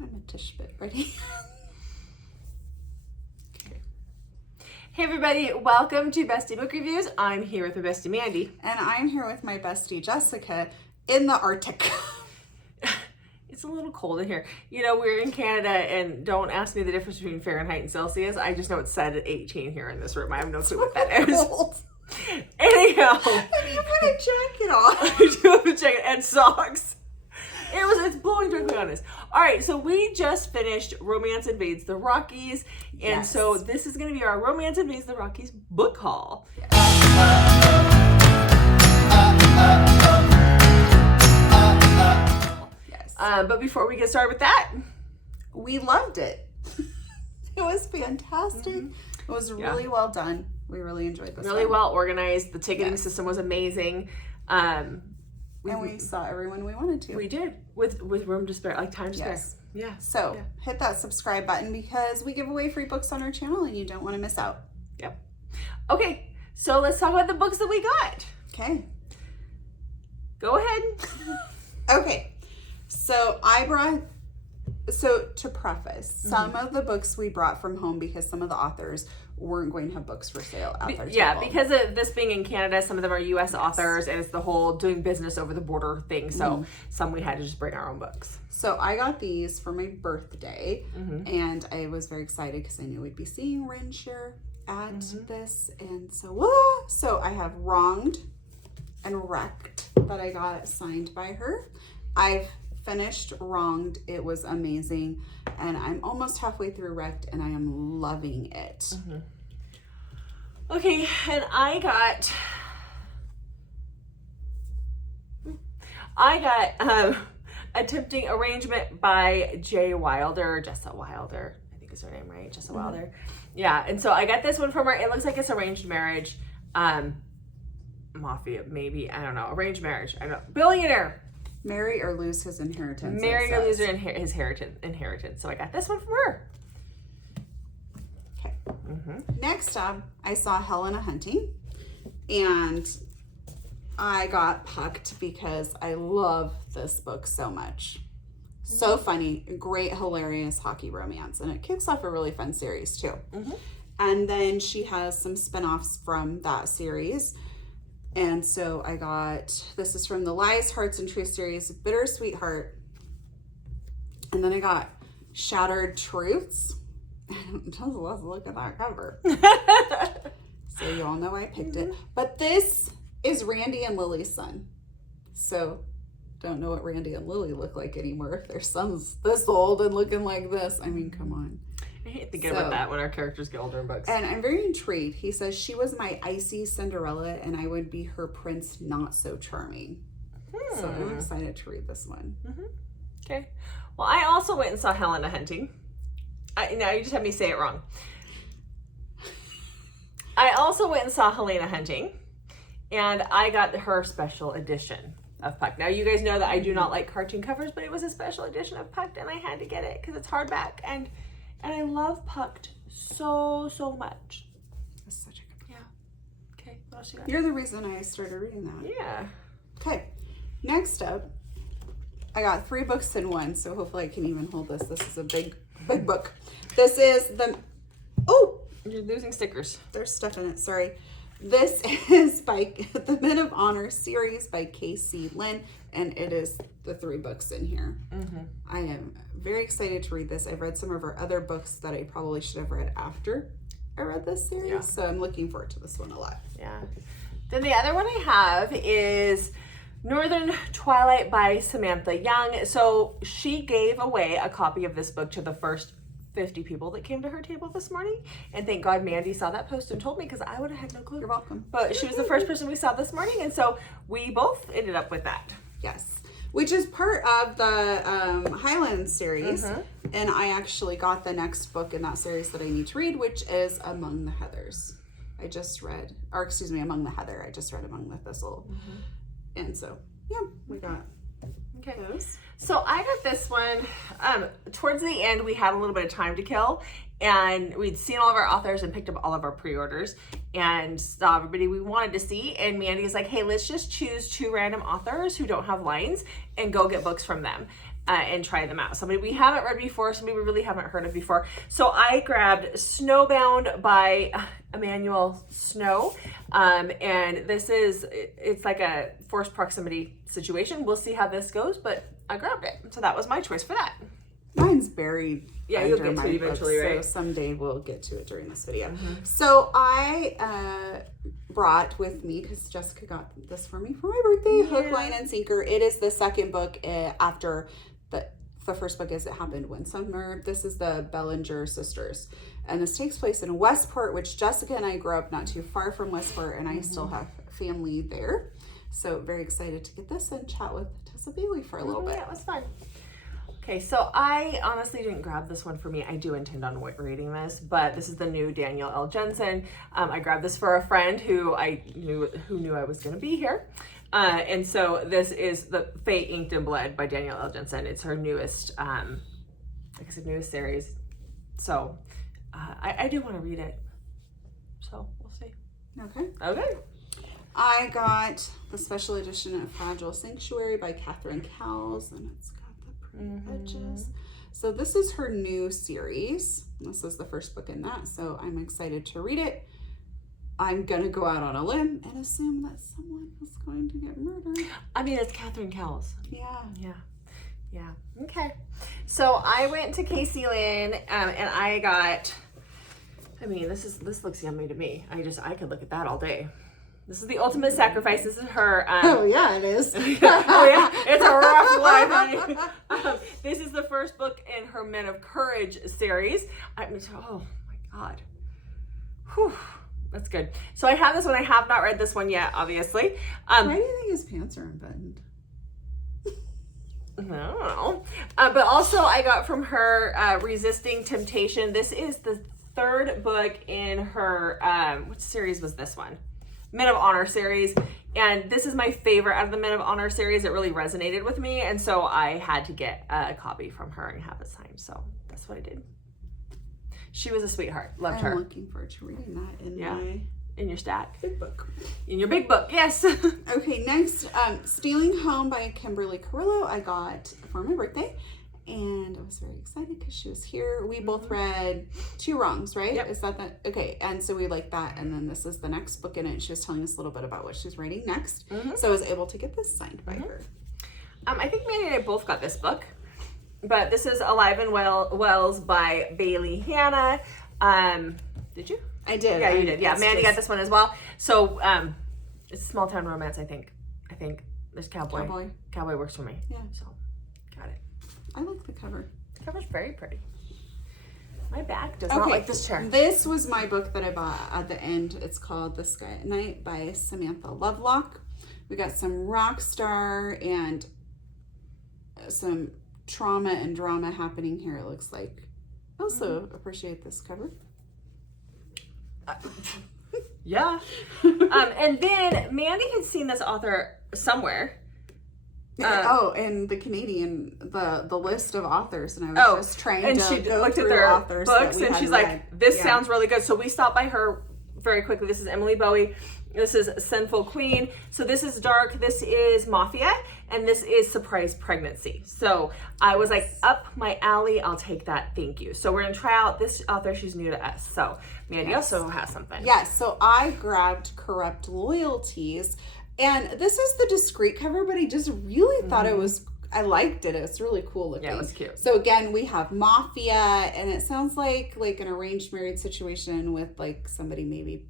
I'm a tish bit ready. Okay. Hey everybody, welcome to Bestie Book Reviews. I'm here with my bestie Mandy. And I'm here with my bestie Jessica in the Arctic. It's a little cold in here. You know, we're in Canada, and don't ask me the difference between Fahrenheit and Celsius. I just know it's set at 18 here in this room. I have no clue what that is. Anyhow. And you put a jacket on. I do have a jacket and socks. It's blowing directly on us. All right, so we just finished Romance Invades the Rockies, and so this is going to be our Romance Invades the Rockies book haul. But before we get started with that, we loved it. It was fantastic. It was really well done. We really enjoyed this. Really well organized. The ticketing system was amazing. And we saw everyone we wanted to. We did with room to spare, like time to spare. Yeah. So hit that subscribe button because we give away free books on our channel and you don't want to miss out. Yep. Okay, so let's talk about the books that we got. Okay. Go ahead. Okay. So to preface, some of the books we brought from home because some of the authors weren't going to have books for sale at their table. Yeah, because of this being in Canada, some of them are U.S. authors, and it's the whole doing business over the border thing. So some we had to just bring our own books. So I got these for my birthday, and I was very excited because I knew we'd be seeing Rinshire at this, and so I have Wronged and Wrecked that I got signed by her. I've finished Wronged. It was amazing, and I'm almost halfway through Wrecked, and I am loving it. Okay, and I got Attempting Arrangement by Jessa Wilder, I think is her name, right? Jessa Wilder. Yeah, and so I got this one from her. It looks like it's arranged marriage, mafia, maybe, I don't know, arranged marriage, I don't know, billionaire. Marry or lose his inheritance. Marry or lose his inheritance. So I got this one from her. Okay. Next up, I saw Helena Hunting, and I got Pucked because I love this book so much. So funny, great, hilarious hockey romance, and it kicks off a really fun series too. And then she has some spinoffs from that series. And so I got, this is from the Lies, Hearts, and Truth series, Bittersweet Heart. And then I got Shattered Truths. Just let's look at that cover. So you all know I picked it. But this is Randy and Lily's son. So don't know what Randy and Lily look like anymore if their son's this old and looking like this. I mean, come on. I hate thinking about that when our characters get older in books. And I'm very intrigued. He says, she was my icy Cinderella and I would be her prince not so charming. So I'm excited to read this one. Okay. Well, I also went and saw Helena Hunting. Now you just had me say it wrong. I also went and saw Helena Hunting, and I got her special edition of Pucked. Now you guys know that I do not like cartoon covers, but it was a special edition of Pucked, and I had to get it because it's hardback, and I love Pucked so much. That's such a good book. Yeah. Okay. What else you got? You're the reason I started reading that. Yeah. Okay. Next up, I got 3 books in one, so hopefully I can even hold this. This is a big book. This is You're losing stickers. There's stuff in it. Sorry. This is by the Men of Honor series by K.C. Lynn, and it is the 3 books in here. I am very excited to read this. I've read some of her other books that I probably should have read after I read this series, so I'm looking forward to this one a lot. Yeah. Then the other one I have is Northern Twilight by Samantha Young. So she gave away a copy of this book to the first 50 people that came to her table this morning, and thank God Mandy saw that post and told me because I would have had no clue. You're welcome. But she was the first person we saw this morning, and so we both ended up with that. Yes, which is part of the Highland series, and I actually got the next book in that series that I need to read, which is Among the Heathers. I just read, or excuse me, Among the Heather. I just read Among the Thistle, and so yeah, we got those. So I got this one, towards the end we had a little bit of time to kill, and we'd seen all of our authors and picked up all of our pre-orders and saw everybody we wanted to see, and Mandy is like, hey, let's just choose 2 random authors who don't have lines and go get books from them. and try them out. Somebody we haven't read before, somebody we really haven't heard of before. So I grabbed Snowbound by Emmanuel Snow. And this is, it's like a forced proximity situation. We'll see how this goes, but I grabbed it. So that was my choice for that. Mine's buried. Yeah, you'll get to it eventually, right? So someday we'll get to it during this video. So I brought with me, because Jessica got this for me for my birthday, Hook, Line, and Sinker. It is the second book after the first book is It Happened One Summer. This is the Bellinger sisters. And this takes place in Westport, which Jessica and I grew up not too far from Westport, and I still have family there. So very excited to get this and chat with Tessa Bailey for a little bit. Yeah, it was fun. Okay, so I honestly didn't grab this one for me. I do intend on reading this, but this is the new Daniel L. Jensen. I grabbed this for a friend who knew I was going to be here. And so this is the Fate Inked in Blood by Daniel L. Jensen. It's her newest, newest series. So I do want to read it. So we'll see. Okay. I got the special edition of Fragile Sanctuary by Catherine Cowles, and it's got the pretty edges. So this is her new series. This is the first book in that, so I'm excited to read it. I'm going to go out on a limb and assume that someone is going to get murdered. I mean, it's Catherine Cowles. Yeah. Okay. So I went to Casey Lynn and I got, this looks yummy to me. I could look at that all day. This is The Ultimate Sacrifice. This is her. Oh, yeah, it is. Oh, yeah. It's a rough life, honey. This is the first book in her Men of Courage series. Oh, my God. Whew. That's good. So I have this one. I have not read this one yet, obviously. Why do you think his pants are unbuttoned? I don't know. But also I got from her Resisting Temptation. This is the third book in her, which series was this one? Men of Honor series. And this is my favorite out of the Men of Honor series. It really resonated with me. And so I had to get a copy from her and have it signed. So that's what I did. She was a sweetheart. Loved her. I'm looking forward to reading that in your stack. Big book. In your big book, yes. Okay, next, Stealing Home by Kimberly Carrillo. I got for my birthday, and I was very excited because she was here. We both read Two Wrongs, right? Yep. Is that? Okay, and so we liked that, and then this is the next book in it. She was telling us a little bit about what she's writing next, so I was able to get this signed by her. I think Mandy and I both got this book. But this is Alive and Wells by Bailey Hannah. Did you? I did. Yeah, you did. Yeah, Mandy got this one as well. So it's small town romance, I think. There's Cowboy. Cowboy works for me. Yeah. So got it. I like the cover. The cover's very pretty. My back does not like this chair. This was my book that I bought at the end. It's called The Sky at Night by Samantha Lovelock. We got some rock star and some trauma and drama happening here, it looks like. Also appreciate this cover. Yeah. And then Mandy had seen this author somewhere. And the Canadian, the list of authors, and I was just trying to she go looked through at their authors books, that we and had she's read. like, this sounds really good. So we stopped by her very quickly. This is Emily Bowie. This is Sinful Queen. So this is dark. This is Mafia. And this is Surprise Pregnancy. So I was like, up my alley. I'll take that. Thank you. So we're going to try out this author. She's new to us. So Mandy also has something. Yes. So I grabbed Corrupt Loyalties. And this is the discreet cover, but I just really thought I liked it. It's really cool looking. Yeah, it was cute. So again, we have Mafia, and it sounds like an arranged marriage situation with like somebody maybe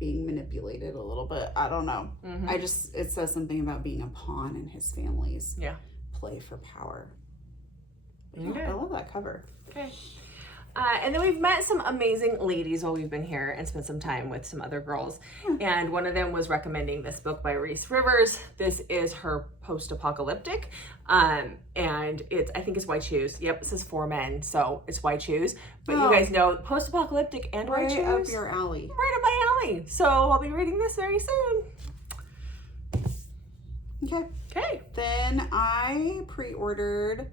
being manipulated a little bit. I don't know. It says something about being a pawn in his family's play for power. Okay. I love that cover. Okay. And then we've met some amazing ladies while we've been here and spent some time with some other girls. And one of them was recommending this book by Reese Rivers. This is her post-apocalyptic. And I think it's Why Choose. Yep, it says for men, so it's Why Choose. But you guys know post-apocalyptic and Why Choose. Right up your alley. Right up my alley. So I'll be reading this very soon. Okay. Then I pre-ordered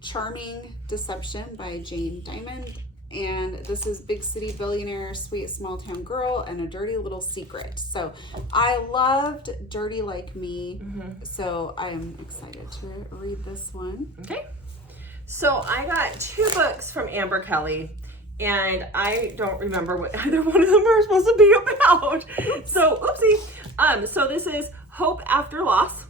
Charming Deception by Jane Diamond, and this is Big City Billionaire, Sweet Small Town Girl, and a Dirty Little Secret. So I loved Dirty Like Me, so I'm excited to read this one. Okay. So I got 2 books from Amber Kelly, and I don't remember what either one of them are supposed to be about. So, oopsie. So this is Hope After Loss.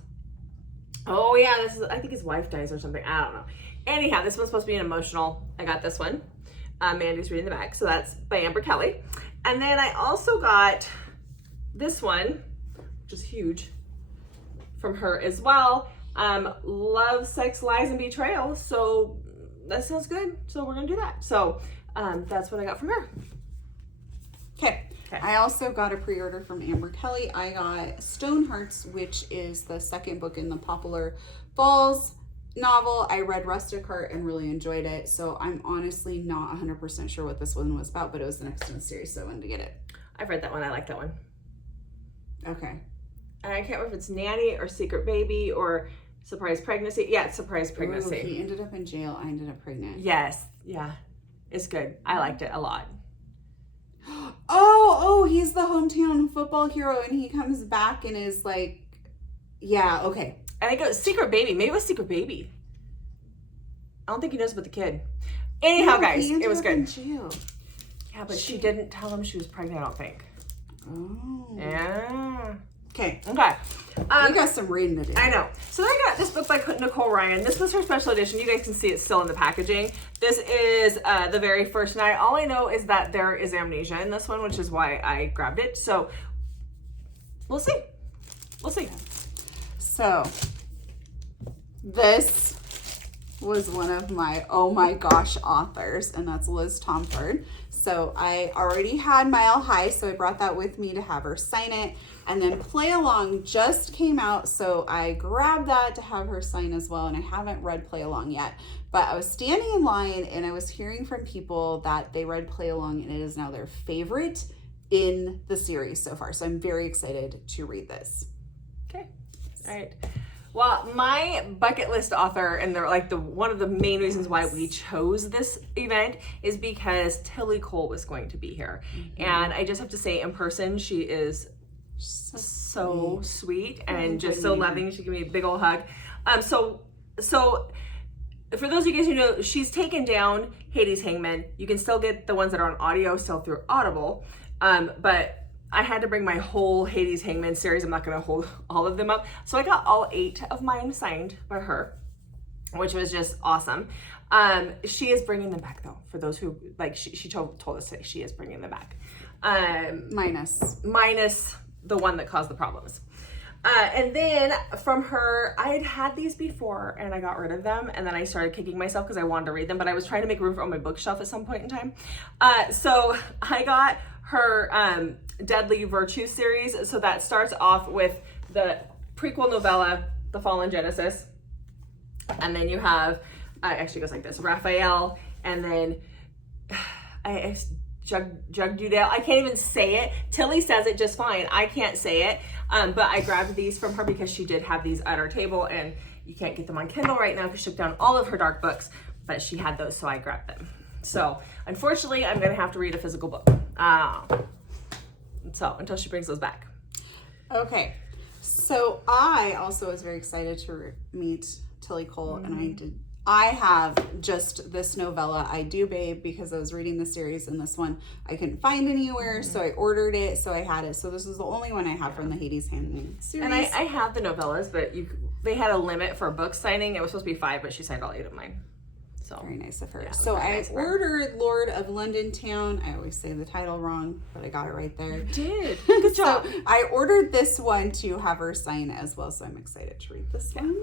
Oh yeah, this is, I think his wife dies or something. I don't know. Anyhow, this one's supposed to be an emotional. I got this one. Mandy's reading the back. So that's by Amber Kelly. And then I also got this one, which is huge, from her as well. Love, Sex, Lies, and Betrayal. So that sounds good. So we're gonna do that. So that's what I got from her. Okay. I also got a pre-order from Amber Kelly. I got Stone Hearts, which is the second book in the Popular Falls novel. I read Rustic Heart and really enjoyed it. So I'm honestly not 100% sure what this one was about, but it was the next in the series, so I wanted to get it. I've read that one. I like that one. Okay. I can't remember if it's Nanny or Secret Baby or Surprise Pregnancy. Yeah, it's Surprise Pregnancy. Ooh, he ended up in jail. I ended up pregnant. Yes. Yeah. It's good. I liked it a lot. Oh, he's the hometown football hero and he comes back and is like, yeah, okay. I think it was Secret Baby. Maybe it was Secret Baby. I don't think he knows about the kid. Anyhow, guys, it was good. Yeah, but she didn't tell him she was pregnant, I don't think. Oh. Yeah. Okay. Okay. We got some reading to do. I know. So I got this book by Nicole Ryan. This was her special edition. You guys can see it's still in the packaging. This is the very first night. All I know is that there is amnesia in this one, which is why I grabbed it. So we'll see. We'll see. So this was one of my oh my gosh authors, and that's Liz Tomford. So I already had Mile High, so I brought that with me to have her sign it. And then Play Along just came out, so I grabbed that to have her sign as well. And I haven't read Play Along yet, but I was standing in line and I was hearing from people that they read Play Along and it is now their favorite in the series so far. So I'm very excited to read this. Okay. All right. Well, my bucket list author, and they're like one of the main reasons why we chose this event is because Tilly Cole was going to be here. Mm-hmm. And I just have to say, in person, she is so sweet and just so loving. She gave me a big old hug. So for those of you guys who know, she's taken down Hades Hangman. You can still get the ones that are on audio still through Audible. But I had to bring my whole Hades Hangman series. I'm not going to hold all of them up. So I got all 8 of mine signed by her, which was just awesome. She is bringing them back though. For those who, like, she told us that she is bringing them back. Minus the one that caused the problems. And then from her, I had these before and I got rid of them. And then I started kicking myself because I wanted to read them, but I was trying to make room on my bookshelf at some point in time. So I got her Deadly Virtue series. So that starts off with the prequel novella, The Fallen Genesis. And then you have, actually goes like this, Raphael, and then Jugdudale. I can't even say it. Tilly says it just fine. I can't say it. But I grabbed these from her because she did have these at our table, and you can't get them on Kindle right now because she took down all of her dark books, but she had those, so I grabbed them. So unfortunately, I'm going to have to read a physical book. So until she brings those back. Okay. So I also was very excited to meet Tilly Cole, and I have just this novella, I Do Babe, because I was reading the series, and this one I couldn't find anywhere, so I ordered it, so I had it. So this is the only one I have from the Hades Handmaiden series. And I have the novellas, but they had a limit for book signing. It was supposed to be 5, but she signed all 8 of mine. So very nice of her. Yeah, so I ordered Lord of London Town. I always say the title wrong, but I got it right there. You did. Good job. So I ordered this one to have her sign as well, so I'm excited to read this one.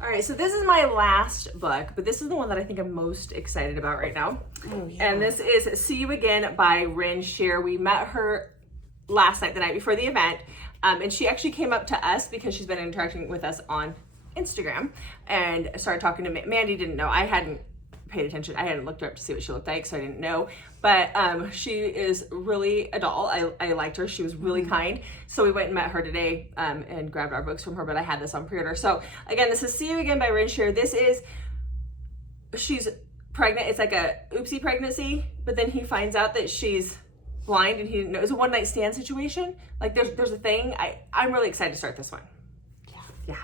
All right, so this is my last book, but this is the one that I think I'm most excited about right now. Oh, yeah. And this is See You Again by Rin Shear. We met her last night, the night before the event, and she actually came up to us because she's been interacting with us on Instagram and started talking to me. Mandy didn't know. I hadn't paid attention. I hadn't looked her up to see what she looked like, so I didn't know. But she is really a doll. I liked her. She was really kind. So we went and met her today and grabbed our books from her, but I had this on pre-order. So again, this is See You Again by Rin Shear. She's pregnant. It's like a oopsie pregnancy, but then he finds out that she's blind and he didn't know. It's a one night stand situation. Like there's a thing. I'm really excited to start this one. Yeah.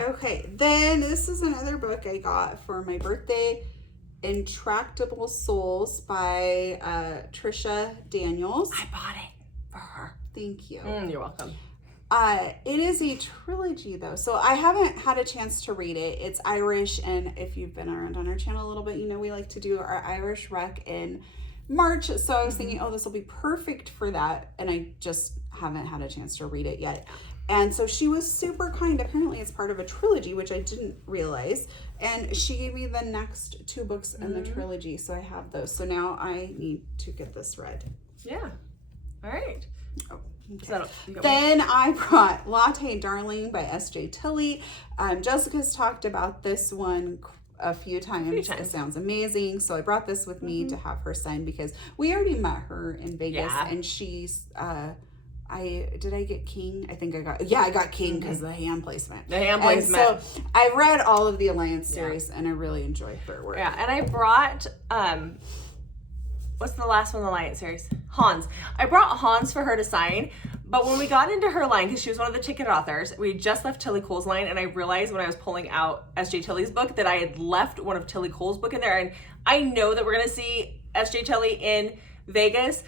Okay, then this is another book I got for my birthday, Intractable Souls by Trisha Daniels. I bought it for her. Thank you. You're welcome. It is a trilogy though, so I haven't had a chance to read it. It's Irish, and if you've been around on our channel a little bit, you know we like to do our Irish rec in March, so I was thinking, oh, this will be perfect for that, and I just haven't had a chance to read it yet. And so she was super kind. Apparently it's part of a trilogy, which I didn't realize, and she gave me the next 2 books in the trilogy, so I have those. So now I need to get this read. Yeah. All right. Oh. Okay. So, then I brought Latte Darling by S.J. Tilley. Jessica's talked about this one a few times. It sounds amazing. So I brought this with me to have her sign because we already met her in Vegas, and she's did I get King? I think I got King because of the hand placement. The hand placement. And so I read all of the Alliance series and I really enjoyed her work. Yeah, and I brought what's the last one in the Alliance series? Hans. I brought Hans for her to sign, but when we got into her line, because she was one of the ticket authors, we just left Tilly Cole's line, and I realized when I was pulling out S.J. Tilley's book that I had left one of Tilly Cole's book in there, and I know that we're going to see S.J. Tilley in Vegas.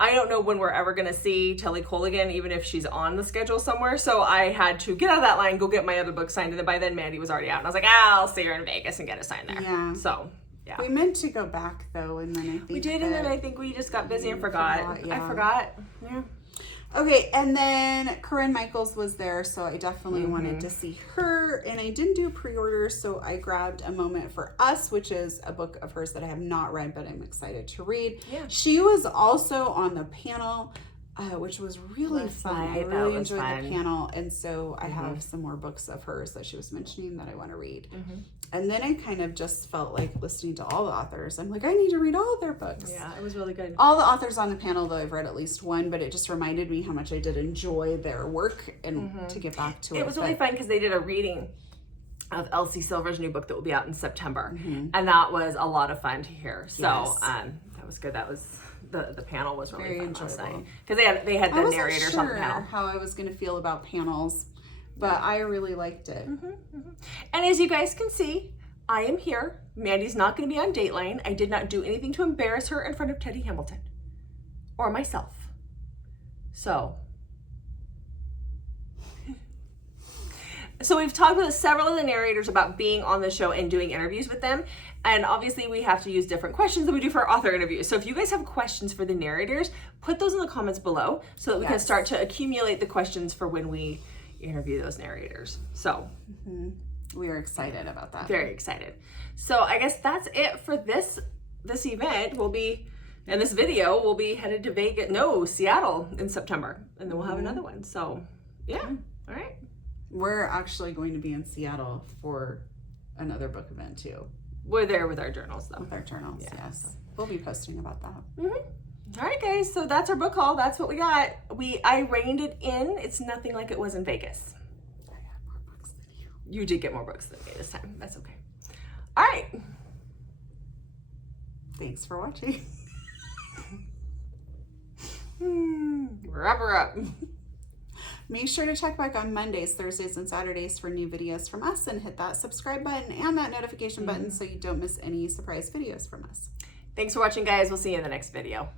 I don't know when we're ever going to see Tilly Cole again, even if she's on the schedule somewhere, so I had to get out of that line, go get my other book signed, and then by then Mandy was already out, and I was like, I'll see her in Vegas and get it signed there. Yeah. So... yeah. We meant to go back though, and then I think we did, and then I think we just got busy and forgot. Yeah. I forgot. Yeah. Okay, and then Corinne Michaels was there, so I definitely wanted to see her, and I didn't do pre-orders, so I grabbed A Moment for Us, which is a book of hers that I have not read, but I'm excited to read. Yeah. She was also on the panel, which was really fun. I really enjoyed the panel, and so I have some more books of hers that she was mentioning that I want to read. And then I kind of just felt like listening to all the authors. I'm like, I need to read all of their books. Yeah, it was really good. All the authors on the panel, though, I've read at least one, but it just reminded me how much I did enjoy their work and to get back to it. It was really fun because they did a reading of Elsie Silver's new book that will be out in September. And that was a lot of fun to hear. So that was good. That was... The panel was really fun last night. Because they had the narrators on the panel. I wasn't sure how I was going to feel about panels, but I really liked it. And as you guys can see, I am here. Mandy's not going to be on Dateline. I did not do anything to embarrass her in front of Teddy Hamilton or myself. So we've talked with several of the narrators about being on the show and doing interviews with them. And obviously we have to use different questions than we do for author interviews. So if you guys have questions for the narrators, put those in the comments below so that we can start to accumulate the questions for when we interview those narrators. So we are excited about that. Very excited. So I guess that's it for this event. We'll be, in this video, we'll be headed to Seattle in September. And then we'll have another one. So yeah, all right. We're actually going to be in Seattle for another book event too. We're there with our journals though. With our journals, yes. So we'll be posting about that. All right, guys. So that's our book haul. That's what we got. I reined it in. It's nothing like it was in Vegas. I got more books than you. You did get more books than me this time. That's okay. All right. Thanks for watching. Wrap her up. Make sure to check back on Mondays, Thursdays, and Saturdays for new videos from us, and hit that subscribe button and that notification button so you don't miss any surprise videos from us. Thanks for watching, guys. We'll see you in the next video.